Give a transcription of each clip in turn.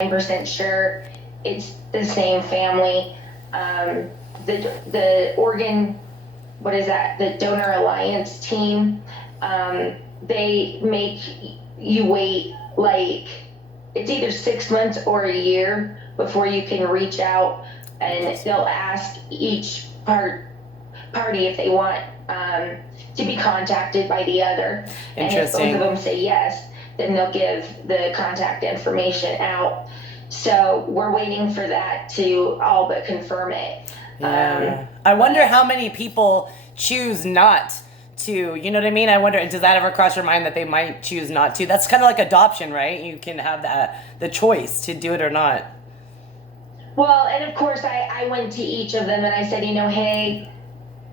99% sure it's the same family. The organ, what is that? The Donor Alliance team, they make you wait like it's either 6 months or a year before you can reach out, and they'll ask each party if they want to be contacted by the other. And if both of them say yes, then they'll give the contact information out. So we're waiting for that to all but confirm it. Yeah. I wonder how many people choose not to, you know what I mean? I wonder, does that ever cross your mind that they might choose not to? That's kind of like adoption, right? You can have the choice to do it or not. Well, and of course I went to each of them and I said, hey,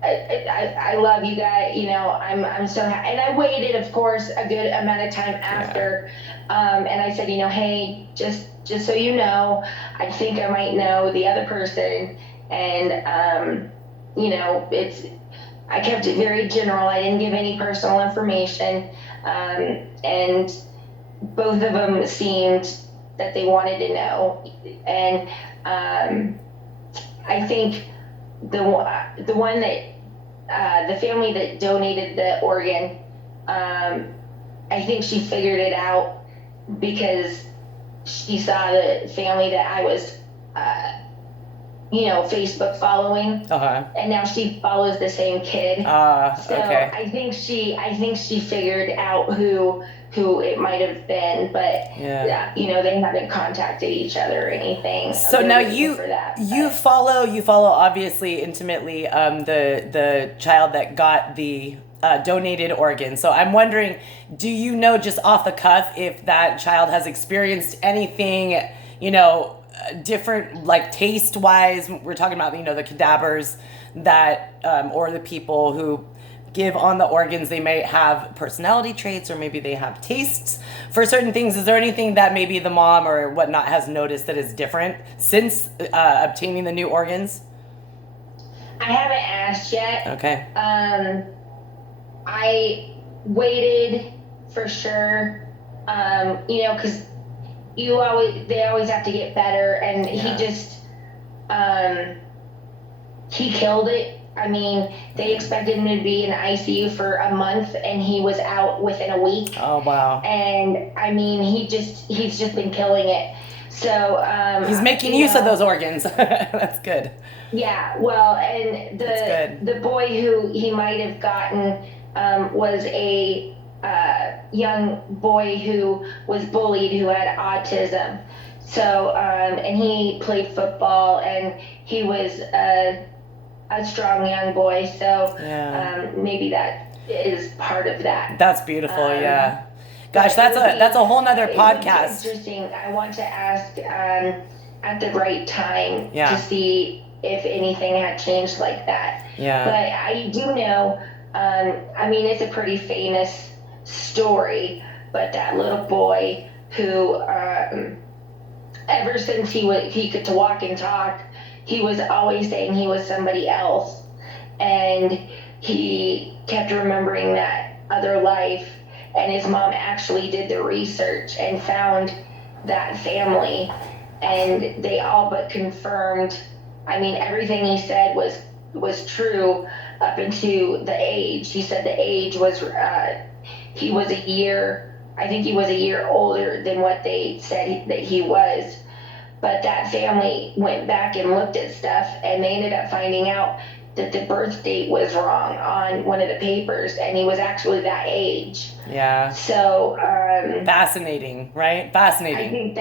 I love you guys, I'm so happy. And I waited, of course, a good amount of time after. And I said, hey, just so you know, I think I might know the other person. And, I kept it very general. I didn't give any personal information. And both of them seemed that they wanted to know. And I think the one that the family that donated the organ, I think she figured it out because she saw the family that I was Facebook following, and now she follows the same kid. Okay. I think she figured out who it might have been, but they haven't contacted each other or anything. So now you follow obviously intimately the child that got the donated organ. So I'm wondering, do you know just off the cuff if that child has experienced anything, different, like taste wise? We're talking about the cadavers that or the people who give on the organs, they may have personality traits or maybe they have tastes for certain things. Is there anything that maybe the mom or whatnot has noticed that is different since obtaining the new organs? I haven't asked yet. Okay. I waited for sure, because they always have to get better, and he killed it. I mean, they expected him to be in ICU for a month, and he was out within a week. Oh, wow. And I mean, he's just been killing it. So he's making use of those organs. That's good. Yeah, well, and the boy who he might have gotten was a young boy who was bullied, who had autism. So and he played football, and he was a strong young boy, so maybe that is part of that. That's beautiful. Gosh, that's a whole nother podcast. Interesting. I want to ask at the right time to see if anything had changed like that. But I do know, it's a pretty famous story, but that little boy who ever since he could walk and talk, he was always saying he was somebody else, and he kept remembering that other life. And his mom actually did the research and found that family, and they all but confirmed. I mean, everything he said was true up into the age. He said the age was he was a year. I think he was a year older than what they said that he was. But that family went back and looked at stuff, and they ended up finding out that the birth date was wrong on one of the papers, and he was actually that age. Yeah. So fascinating, right? Fascinating. I think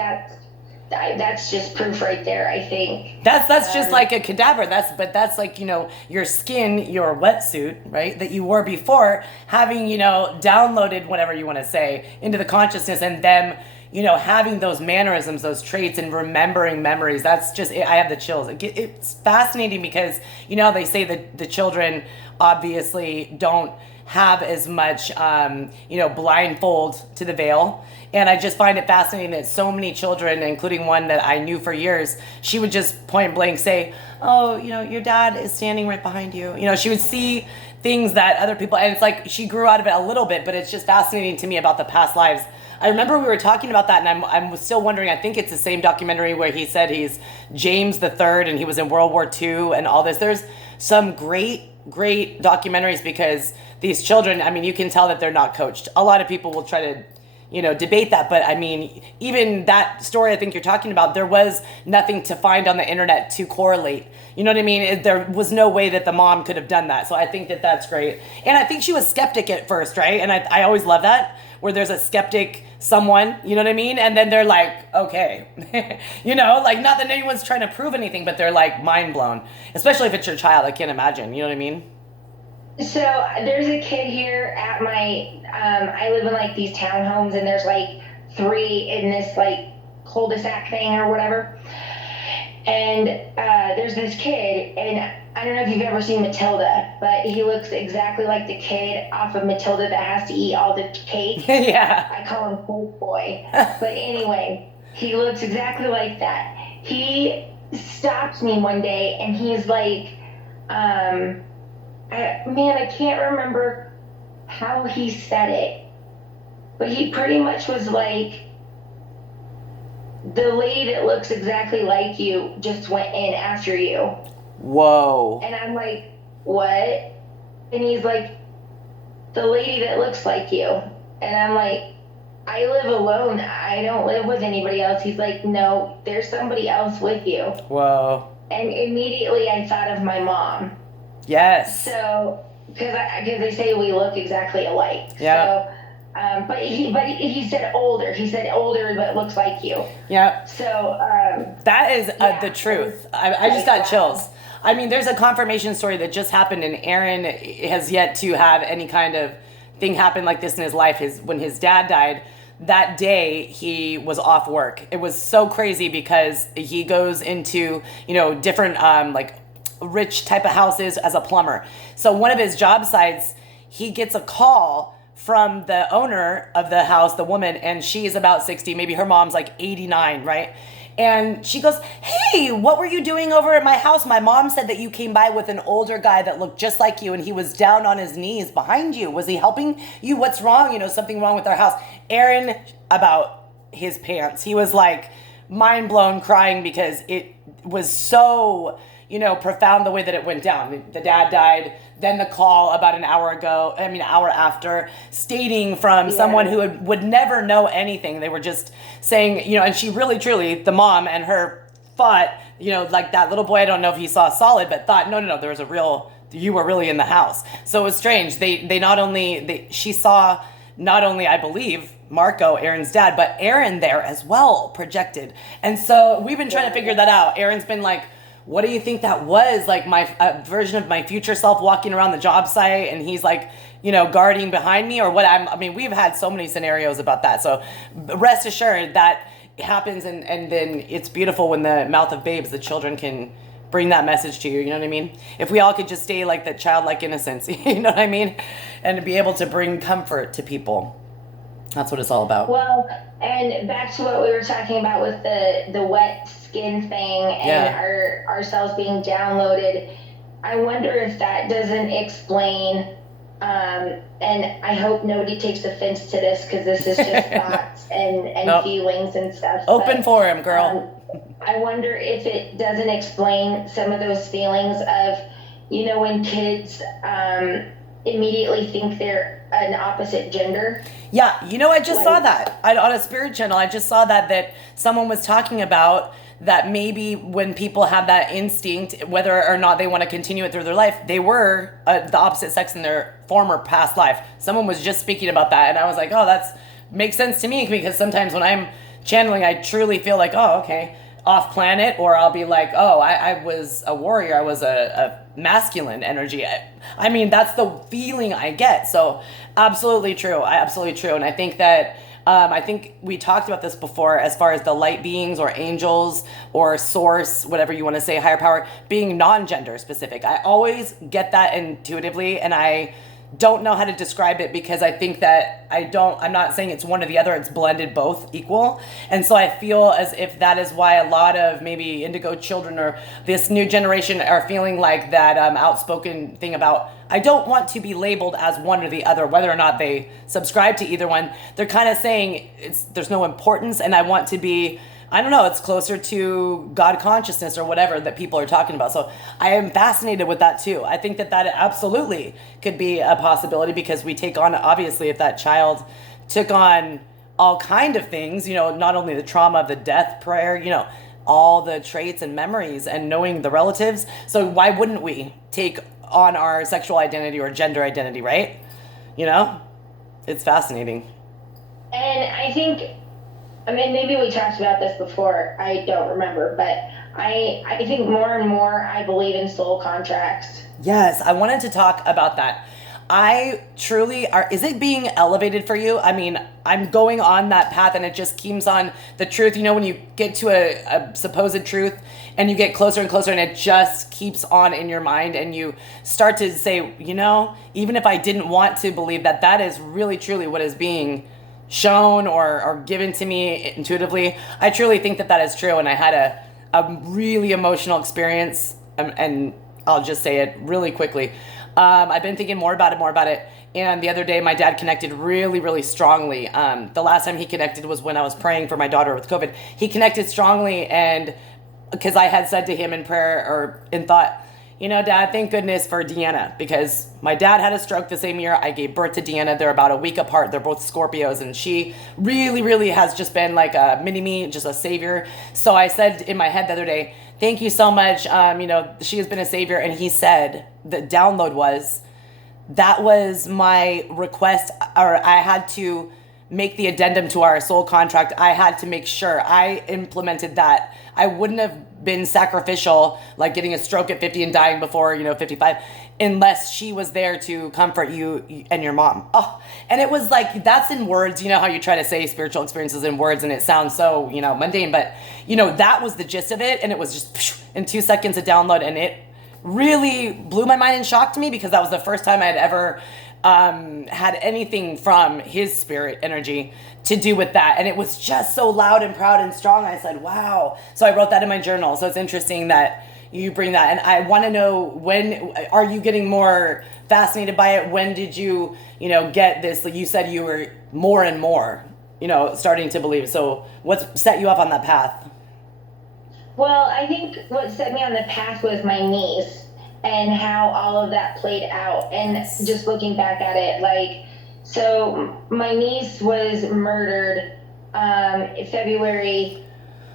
that's just proof right there. I think that's just like a cadaver. That's like your skin, your wetsuit, right, that you wore before, having downloaded whatever you want to say into the consciousness, and them having those mannerisms, those traits, and remembering memories. That's just, I have the chills. It's fascinating because, they say that the children obviously don't have as much, blindfold to the veil. And I just find it fascinating that so many children, including one that I knew for years, she would just point blank say, oh, your dad is standing right behind you. She would see things that other people, and it's like she grew out of it a little bit, but it's just fascinating to me about the past lives I remember we were talking about that, and I'm still wondering. I think it's the same documentary where he said he's James the Third, and he was in World War II, and all this. There's some great documentaries because these children. I mean, you can tell that they're not coached. A lot of people will try to, debate that, but I mean, even that story I think you're talking about, there was nothing to find on the internet to correlate. You know what I mean? There was no way that the mom could have done that. So I think that that's great. And I think she was skeptic at first, right? And I always love that, where there's a skeptic someone, you know what I mean? And then they're like, okay, like not that anyone's trying to prove anything, but they're like mind blown, especially if it's your child. I can't imagine, you know what I mean? So there's a kid here at my, I live in like these townhomes, and there's like 3 in this like cul-de-sac thing or whatever. And there's this kid, and I don't know if you've ever seen Matilda, but he looks exactly like the kid off of Matilda that has to eat all the cake. Yeah. I call him Cake Boy. But anyway, he looks exactly like that. He stops me one day, and he's like, I can't remember how he said it, but he pretty much was like, the lady that looks exactly like you just went in after you. Whoa. And I'm like, what? And he's like, the lady that looks like you. And I'm like, I live alone. I don't live with anybody else. He's like, no, there's somebody else with you. Whoa. And immediately I thought of my mom. Yes. So, because they say we look exactly alike. Yeah. So, but he said older. He said older, but looks like you. Yeah. So that is the truth. I just got chills. I mean, there's a confirmation story that just happened, and Aaron has yet to have any kind of thing happen like this in his life. When his dad died, that day he was off work. It was so crazy because he goes into different like rich type of houses as a plumber. So one of his job sites, he gets a call from the owner of the house, the woman, and she's about 60, maybe her mom's like 89, right? And she goes, hey, what were you doing over at my house? My mom said that you came by with an older guy that looked just like you, and he was down on his knees behind you. Was he helping you? What's wrong? Something wrong with our house. Aaron, about his pants. He was like mind blown, crying because it was so, profound the way that it went down. The dad died. Then the call about an hour after, stating from someone who would never know anything. They were just saying, and she really, truly, the mom and her thought, like that little boy, I don't know if he saw solid, but thought, no, there was you were really in the house. So it was strange. She saw not only, I believe, Marco, Aaron's dad, but Aaron there as well, projected. And so we've been trying to figure that out. Aaron's been like, what do you think that was? Like my version of my future self walking around the job site, and he's like, guarding behind me, or what? We've had so many scenarios about that. So rest assured that happens, and then it's beautiful when the mouth of babes, the children can bring that message to you. You know what I mean? If we all could just stay like that childlike innocence, you know what I mean? And be able to bring comfort to people. That's what it's all about. Well, and back to what we were talking about with the wet skin thing and our cells being downloaded. I wonder if that doesn't explain, and I hope nobody takes offense to this because this is just thoughts and feelings and stuff. Open forum, girl. I wonder if it doesn't explain some of those feelings of, when kids immediately think they're an opposite gender. Yeah, I just saw that on a spirit channel. I just saw that someone was talking about that maybe when people have that instinct, whether or not they want to continue it through their life, they were the opposite sex in their former past life. Someone was just speaking about that, and I was like, oh, that makes sense to me, because sometimes when I'm channeling, I truly feel like, oh, okay, off planet, or I'll be like, oh, I was a warrior, I was a masculine energy. I mean, that's the feeling I get. So absolutely true. And I think that I think we talked about this before, as far as the light beings or angels or source, whatever you want to say, higher power, being non-gender specific. I always get that intuitively, and I don't know how to describe it because I think that I'm not saying it's one or the other, it's blended both equal. And so I feel as if that is why a lot of maybe indigo children or this new generation are feeling like that outspoken thing about, I don't want to be labeled as one or the other, whether or not they subscribe to either one. They're kind of saying there's no importance, and I want to be, I don't know, it's closer to God consciousness or whatever that people are talking about. So I am fascinated with that too. I think that absolutely could be a possibility because we take on, obviously, if that child took on all kind of things, not only the trauma of the death prayer, all the traits and memories and knowing the relatives. So why wouldn't we take on our sexual identity or gender identity, right? It's fascinating. And I think, maybe we talked about this before, I don't remember, but I think more and more I believe in soul contracts. Yes, I wanted to talk about that. I truly is it being elevated for you? I'm going on that path and it just keeps on the truth. When you get to a supposed truth and you get closer and closer and it just keeps on in your mind and you start to say, even if I didn't want to believe that is really truly what is being shown or given to me intuitively, I truly think that is true. And I had a really emotional experience, and I'll just say it really quickly. I've been thinking more about it. And the other day, my dad connected really, really strongly. The last time he connected was when I was praying for my daughter with COVID. He connected strongly, and because I had said to him in prayer or in thought, Dad, thank goodness for Deanna, because my dad had a stroke the same year I gave birth to Deanna. They're about a week apart. They're both Scorpios, and she really, really has just been like a mini-me, just a savior. So I said in my head the other day, thank you so much. She has been a savior. And he said the download was, that was my request, or I had to make the addendum to our soul contract. I had to make sure I implemented that. I wouldn't have been sacrificial, like getting a stroke at 50 and dying before, 55, unless she was there to comfort you and your mom. Oh, and it was like, that's in words, how you try to say spiritual experiences in words and it sounds so, mundane, but, that was the gist of it. And it was just in 2 seconds a download, and it really blew my mind and shocked me because that was the first time I had ever had anything from his spirit energy to do with that. And it was just so loud and proud and strong. I said, wow. So I wrote that in my journal. So it's interesting that you bring that. And I want to know, when are you getting more fascinated by it? When did you, get this? Like you said, you were more and more, starting to believe. So what's set you up on that path? Well, I think what set me on the path was my niece and how all of that played out. And just looking back at it, so my niece was murdered in February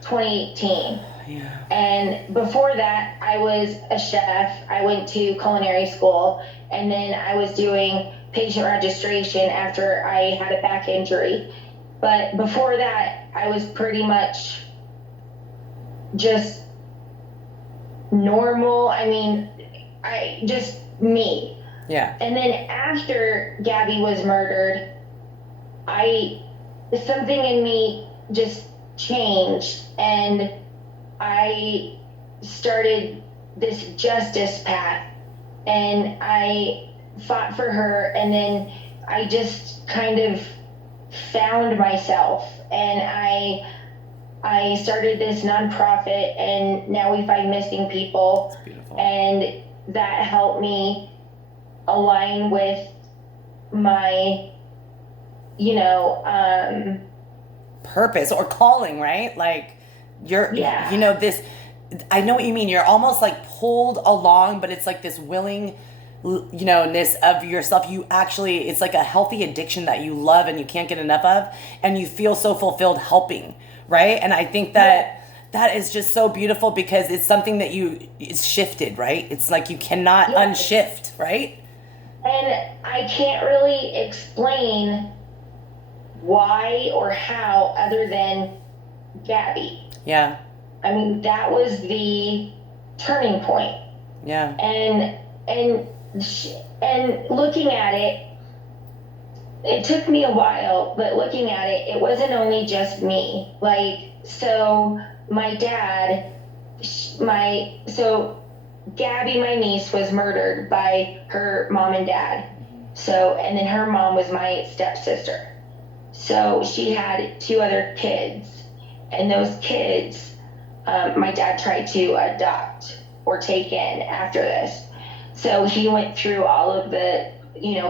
2018. Yeah. And before that, I was a chef. I went to culinary school, and then I was doing patient registration after I had a back injury. But before that, I was pretty much just normal. I just me. Yeah. And then after Gabby was murdered, something in me just changed, and I started this justice path, and I fought for her, and then I just kind of found myself, and I started this nonprofit, and now we find missing people. That's beautiful. And that helped me align with my, purpose or calling, right? Like you're, yeah. This, I know what you mean. You're almost like pulled along, but it's like this willing, ness of yourself. You actually, it's like a healthy addiction that you love and you can't get enough of, and you feel so fulfilled helping, right? And I think that that is just so beautiful because it's something that it's shifted, right? It's like you cannot unshift, right? And I can't really explain why or how other than Gabby. Yeah. That was the turning point. Yeah. And looking at it, it took me a while, but looking at it, it wasn't only just me. So my dad, so Gabby, my niece, was murdered by her mom and dad. So, and then her mom was my stepsister. So she had 2 other kids, and those kids, my dad tried to adopt or take in after this. So he went through all of the,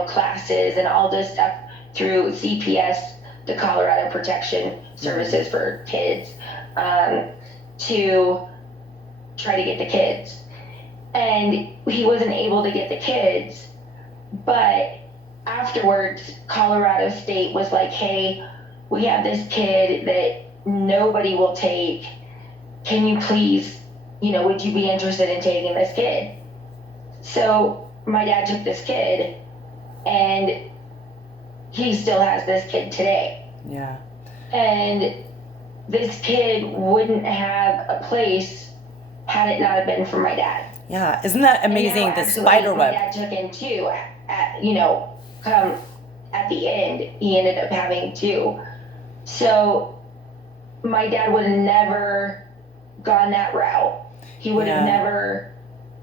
classes and all this stuff through CPS, the Colorado Protection Services for Kids, to try to get the kids. And he wasn't able to get the kids, but afterwards, Colorado State was like, hey, we have this kid that nobody will take. Can you please, would you be interested in taking this kid? So my dad took this kid, and he still has this kid today. Yeah. And this kid wouldn't have a place had it not have been for my dad. Yeah, isn't that amazing? The spider web. My dad took in 2 come at the end, he ended up having 2. So my dad would have never gone that route. He would have never,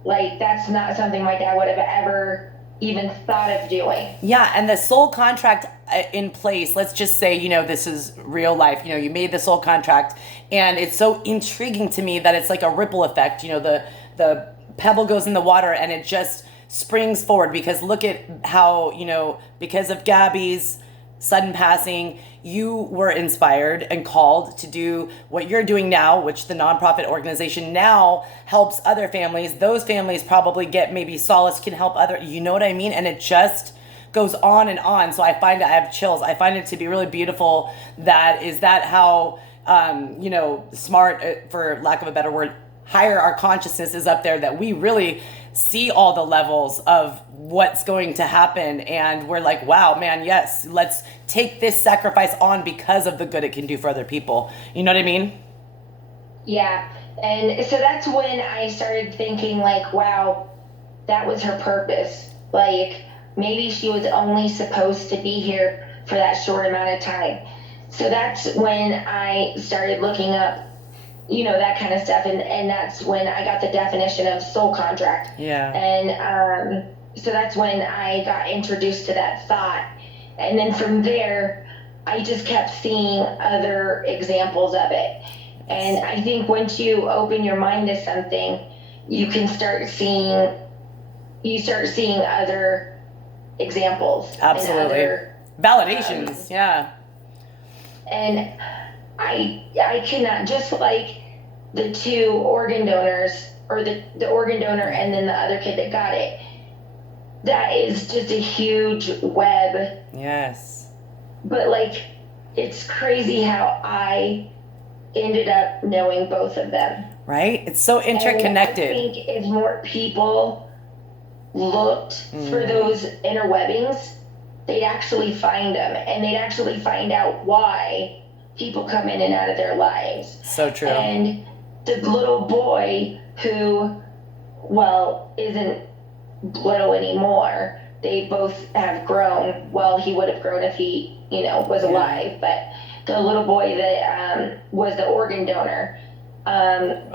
that's not something my dad would have ever even thought of doing. Yeah, and the soul contract in place, let's just say, this is real life. You made the soul contract, and it's so intriguing to me that it's like a ripple effect. The pebble goes in the water and it just springs forward, because look at how, because of Gabby's sudden passing, you were inspired and called to do what you're doing now, which the nonprofit organization now helps other families. Those families probably get maybe solace, can help other, you know what I mean? And it just goes on and on. So I have chills. I find it to be really beautiful. That how, smart, for lack of a better word, higher our consciousness is up there, that we really see all the levels of what's going to happen, and we're like, wow, man, yes, let's take this sacrifice on because of the good it can do for other people. You know what I mean? Yeah. And so that's when I started thinking, wow, that was her purpose. Maybe she was only supposed to be here for that short amount of time. So that's when I started looking up that kind of stuff. And that's when I got the definition of soul contract. Yeah. And so that's when I got introduced to that thought. And then from there, I just kept seeing other examples of it. And I think once you open your mind to something, you can start seeing other examples. Absolutely. And other, validations. Yeah. And I cannot, just like the 2 organ donors, or the organ donor and then the other kid that got it, that is just a huge web. Yes. But it's crazy how I ended up knowing both of them. Right? It's so interconnected. And I think if more people looked for those interwebbings, they'd actually find them, and they'd actually find out why people come in and out of their lives. So true. And the little boy who, isn't little anymore, they both have grown. Well, he would have grown if he, was alive, but the little boy that was the organ donor,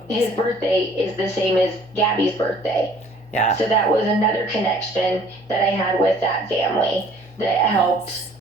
his birthday is the same as Gabby's birthday. Yeah. So that was another connection that I had with that family that helped